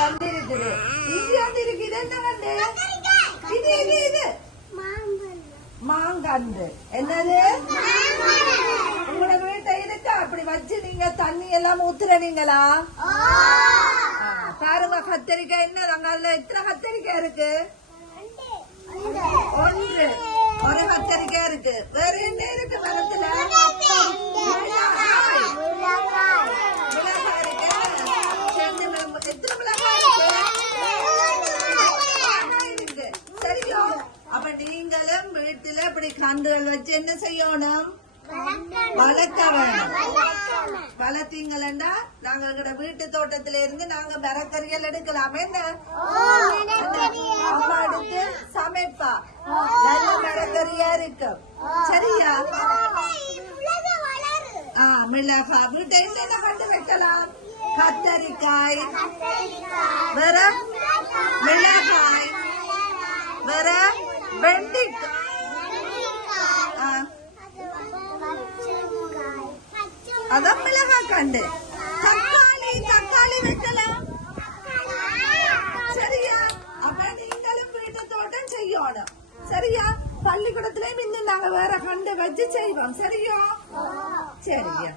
கண்டு இருக்குது. இங்க வந்து இருக்கு. இது என்ன கண்டு? இது இது இது மாங்கண்டு. என்னது? உங்களுக்கு வீட்டை இருக்கா? அப்படி வச்சு நீங்க தண்ணி எல்லாம் ஊத்துறீங்களா? பாருங்க கத்தரிக்காய். என்ன அதுல எத்தனை கத்தரிக்காய் இருக்கு? ஒன்று. ஒரு கத்தரிக்காய் இருக்கு. வேற என்ன இருக்கு மரத்துல? மிளகாய் இருக்கு. எத்தனை மிளகாய் இருக்கு? சரியோ? அப்ப நீங்களும் வீட்டுல இப்படி கண்டுகள் வச்சு என்ன செய்யணும்? வளர்க்க வேணும். வளர்த்தீங்களா நாங்க வீட்டு தோட்டத்தில இருந்து நாங்க மரக்கறிகள் எடுக்கலாம். என்ன அம்மா எடுத்து சமைப்பா. நல்ல மரக்கறியா இருக்கும். சரியா? மிளகாய் வீட்டை என்ன கண்டு வைக்கலாம்? கத்தரிக்காய், வேற மிளகாய், வேற வெண்டிக்காய், அதான் மிளகாய் கண்டு. தக்காளி தக்காளி வைக்கலாம். சரியா? அப்ப நீங்களும் வீட்டு தோட்டம் செய்யணும். சரியா? பள்ளிக்கூடத்திலயும் இன்னும் நாங்க வேற கண்டு வச்சு செய்வோம். சரியா? சரியா?